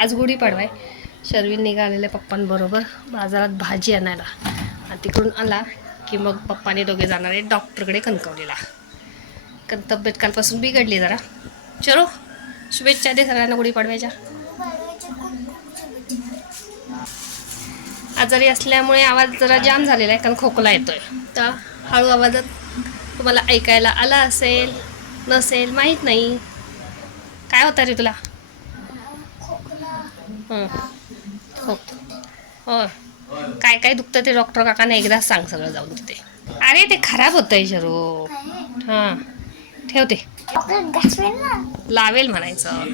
आज गुढीपाडवा आहे शर्विल निघालेले पप्पांबरोबर बाजारात भाजी आणायला. आणि तिकडून आला की मग पप्पाने दोघे जाणार आहे डॉक्टरकडे कणकवलेला. कारण तब्येत कालपासून बिघडली जरा. चलो शुभेच्छा दे सगळ्यांना गुढीपाडव्याच्या आजारी असल्यामुळे आवाज जरा जाम झालेला आहे कारण खोकला येतोय. तर हळू आवाजात तुम्हाला ऐकायला आला असेल नसेल माहीत नाही. काय होतं रे तुला? हं. हो. काय काय दुखतं ते डॉक्टर काकाने एकदाच सांग सगळं जाऊन तिथे. अरे ते खराब होतंय शरू हां. ठेवते लावेल म्हणायचं.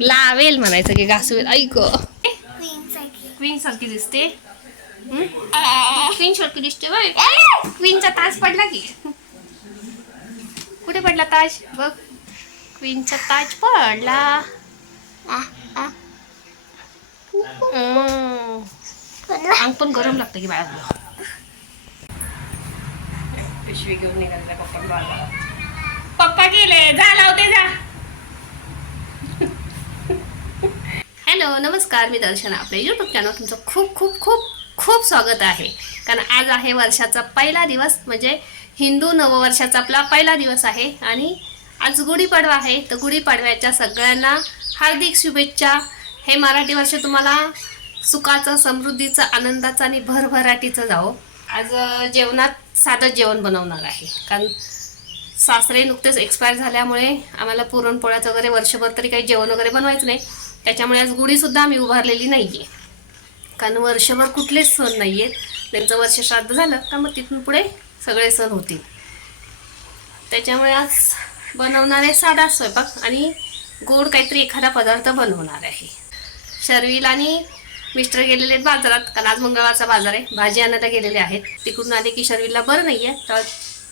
लावेल म्हणायचं की घासवेल. ऐक. क्वीन सारखी दिसते. क्वीन सारखी दिसते बाय क्वीनचा ताज पडला की. कुठे पडला ताज? बघ. क्वीनचा ताज पडला. अंग पण गरम लागतं की बाळा. पिशवी घेऊन निघाले पप्पा बाळा पप्पा गेले. जा लावते जा. हॅलो नमस्कार मी दर्शना. आपल्या यूट्यूब चॅनल तुमचं खूप खूप खूप खूप स्वागत आहे. कारण आज आहे वर्षाचा पहिला दिवस म्हणजे हिंदू नववर्षाचा आपला पहिला दिवस आहे. आणि आज गुढीपाडवा आहे. तर गुढीपाडव्याच्या सगळ्यांना हार्दिक शुभेच्छा. हे मराठी वर्ष तुम्हाला सुखाचं समृद्धीचं आनंदाचं आणि भरभराटीचं जावो. आज जेवणात साधं जेवण बनवणार आहे. कारण सासरे नुकतेच एक्सपायर झाल्यामुळे आम्हाला पुरणपोळ्याचं वगैरे वर्षभर तरी काही जेवण वगैरे बनवायचं नाही. त्याच्यामुळे आज गुढीसुद्धा आम्ही उभारलेली नाही आहे कारण वर्षभर कुठलेच सण नाही आहेत त्यांचं वर्ष श्राद्ध झालं का मग तिथून पुढे सगळे सण होतील. त्याच्यामुळे आज बनवणार आहे साधा स्वयंपाक आणि गोड काहीतरी एखादा पदार्थ बनवणार आहे. शर्विल आणि मिस्टर गेलेले आहेत बाजारात. कारण आज मंगळवारचा बाजार आहे. भाजी आणायला गेलेले आहेत. तिकडून आले की शर्विलला बरं नाही आहे तर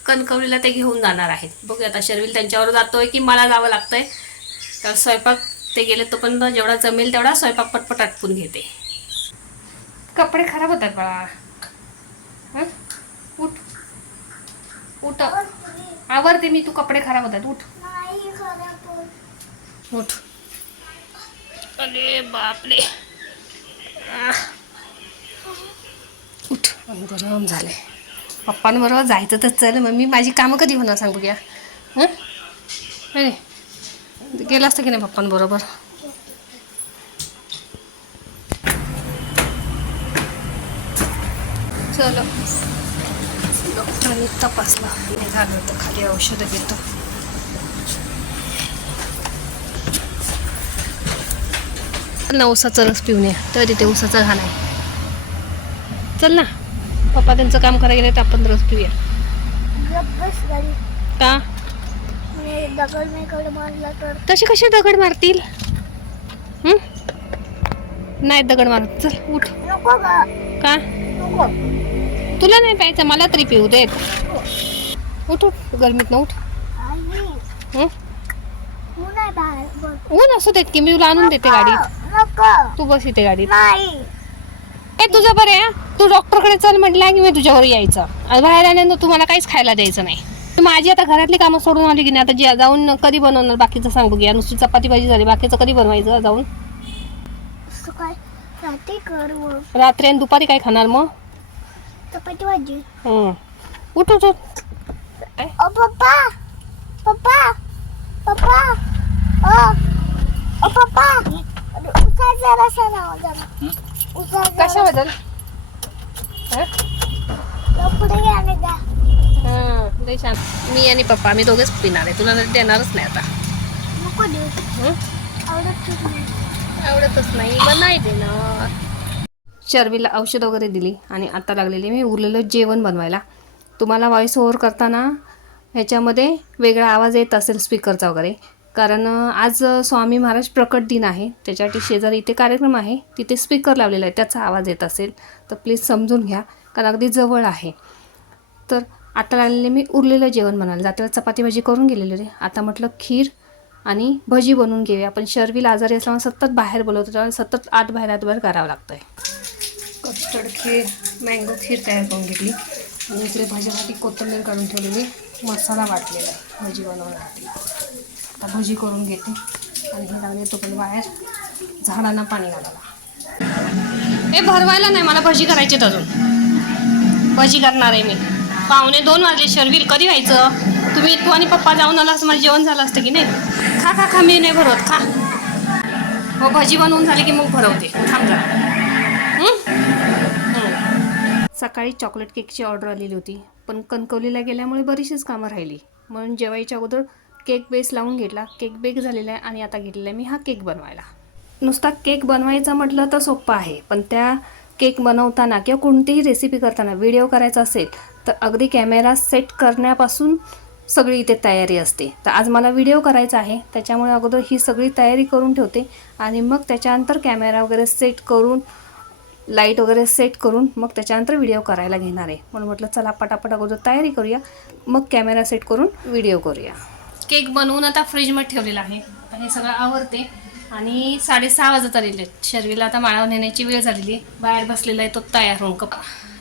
कणकवलीला ते घेऊन जाणार आहेत. बघूया आता शर्वील त्यांच्यावर जातोय की मला जावं लागतंय. तर स्वयंपाक ते गेले तोपर्यंत जेवढा जमेल तेवढा स्वयंपाक पटपट आटपून घेते. कपडे खराब होतात बाळा. हं? उठ. उठ. आवरते मी तू कपडे खराब होतात. उठ. उठ. अरे बापरे. आह. उठ. गरम झाले पप्पांबरोबर जायचं तर चल. मग मी माझी कामं कधी होणार सांग बघूया हं? अरे गेलं असतं की नाही पप्पांबरोबर चलो. डॉक्टरांनी तपासला निघालं होतं. खाली औषधं घेतो. ना उसाचा रस पिऊन या. तर तिथे उसाचा घाण आहे. चल ना. पप्पा त्यांचं काम करायला गेले तर आपण रस पिऊया. का? तसे कसे दगड मारतील? नाही दगड मारत. चल उठ. का? नको. तुला नाही प्यायचं मला तरी पिऊ देत उठ उठ गरमीत ना उठ हं? ऊन असू देत की मी तुला आणून देते गाडीत. तू बस इथे गाडीत. ए तुझं बरं आहे हं? तू डॉक्टरकडे चल म्हटलं की मी तुझ्यावर यायचं. आणि बाहेर आल्यानंतर तुम्हाला काहीच खायला द्यायचं नाही. तू माझी आता घरातली कामं सोडून आली की नाही? आता जे जाऊन कधी बनवणार बाकीचं सांगू घ्या नुसती चपाती भाजी झाली बाकीचं कधी बनवायचं जाऊन? रात्री आणि दुपारी काय खाणार मग? चपाती भाजी हं. उठ उठ उठ ओ पप्पा पप्पा पप्पा ओ ओ पप्पा उसा जरा सा नाव जरा उसा कशाबद्दल पुढे गेले का हां लय छान मी आणि पप्पा आम्ही दोघेच पिणार आहे तुला देणारच नाही आता नको देऊ हं? आवडत नाही आवडतच नाही पण नाही देणार चरबीला औषध वगैरे दिली आणि आता लागलेली मी उरलेलं जेवण बनवायला. तुम्हाला व्हॉईस ओव्हर करताना ह्याच्यामध्ये वेगळा आवाज येत असेल स्पीकरचा वगैरे. कारण आज स्वामी महाराज प्रकट दिन आहे. त्याच्यासाठी शेजारी इथे कार्यक्रम आहे. तिथे स्पीकर लावलेला आहे. त्याचा आवाज येत असेल तर प्लीज समजून घ्या. कारण अगदी जवळ आहे. तर आता लागलेले मी उरलेलं जेवण बनायला जाते चपाती भाजी करून गेलेली रे आता म्हटलं खीर आणि भजी बनवून घेऊया. आपण शर्वीला आजारी असल्यामुळे सतत बाहेर बोलवतो. त्यामुळे सतत आत बाहेर आत बाहेर करावं लागतं आहे कस्टर्ड खीर मँगो खीर तयार करून घेतली. आणि इकडे भाजीसाठी कोथिंबीर काढून ठेवलेली. मसाला वाटलेला आहे. भजी बनवण्यासाठी आता भजी करून घेते. आणि हे लागले तो बाहेर. झाडांना पाणी घालायला. हे भरवायला नाही. मला भजी करायची अजून. भजी करणार आहे मी. पाहुणे दोन वाजले. शर्वील कधी व्हायचं? तुम्ही तू आणि पप्पा जाऊन आला असं माझं जेवण झालं असतं की नाही? खा खा खा. मी नाही भरवत. खा. हो भजी बनवून झाली की मग भरवते. थांब जरा. सकाळी चॉकलेट केकची ऑर्डर आलेली होती. पण कणकवलीला गेल्यामुळे बरीचशीच कामं राहिली. म्हणून जेवायच्या अगोदर केक बेस लावून घेतला. केक बेक झालेला आहे आणि आता घेतलेला आहे मी हा केक बनवायला. नुसता केक बनवायचा म्हटलं तर सोपं आहे. पण त्या केक बनवताना किंवा कोणतीही रेसिपी करताना व्हिडिओ करायचा असेल तर अगदी कॅमेरा सेट करण्यापासून सगळी इथे तयारी असते. तर आज मला व्हिडिओ करायचा आहे. त्याच्यामुळे अगोदर ही सगळी तयारी करून ठेवते. आणि मग त्याच्यानंतर कॅमेरा वगैरे सेट करून लाइट वगैरे सेट करून मग त्याच्यानंतर व्हिडिओ करायला घेणार आहे. म्हणून म्हटलं चला पटापट अगोदर तयारी करूया. मग कॅमेरा सेट करून व्हिडिओ करूया. केक बनवून आता फ्रीजमध्ये ठेवलेला आहे. आता हे सगळं आवडते आणि साडेसहा वाजत आलेले आहेत. शर्वीला आता माळावर नेण्याची वेळ झालेली आहे. बाहेर बसलेला आहे तो तयार होऊन कप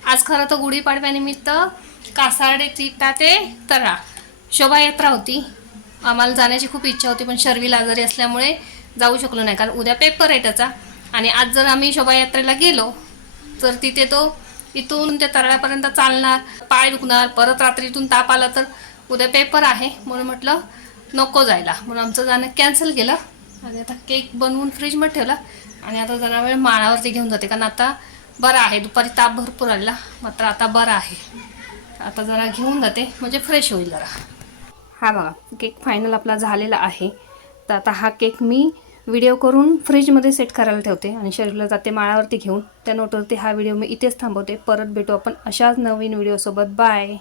आज खरं तर गुढीपाडव्यानिमित्त कासारडे तिटा ते तरा. शोभायात्रा होती. आम्हाला जाण्याची खूप इच्छा होती पण शर्वीला आजारी असल्यामुळे जाऊ शकलो नाही. कारण उद्या पेपर आहे त्याचा. आणि आज जर आम्ही शोभायात्रेला गेलो तर तिथे तो इथून त्या तरळ्यापर्यंत चालणार पाय दुखणार परत रात्रीतून ताप आला तर उद्या पेपर आहे म्हणून म्हटलं नको जायला. म्हणून आमचं जाणं कॅन्सल केलं. आणि आता केक बनवून फ्रीजमध्ये ठेवला. आणि आता जरा वेळ माळावरती घेऊन जाते कारण आता बरं आहे. दुपारी ताप भरपूर आलेला मात्र आता बरं आहे. आता जरा घेऊन जाते म्हणजे फ्रेश होईल जरा. हा बघा केक फायनल आपला झालेला आहे. तर आता हा केक मी व्हिडिओ करून फ्रीजमध्ये सेट करायला ठेवते आणि शरीरला जाते माळावरती घेऊन. त्या नोटवरती हा व्हिडिओ मी इथेच थांबवते. परत भेटू आपण अशाच नवीन व्हिडिओसोबत. बाय.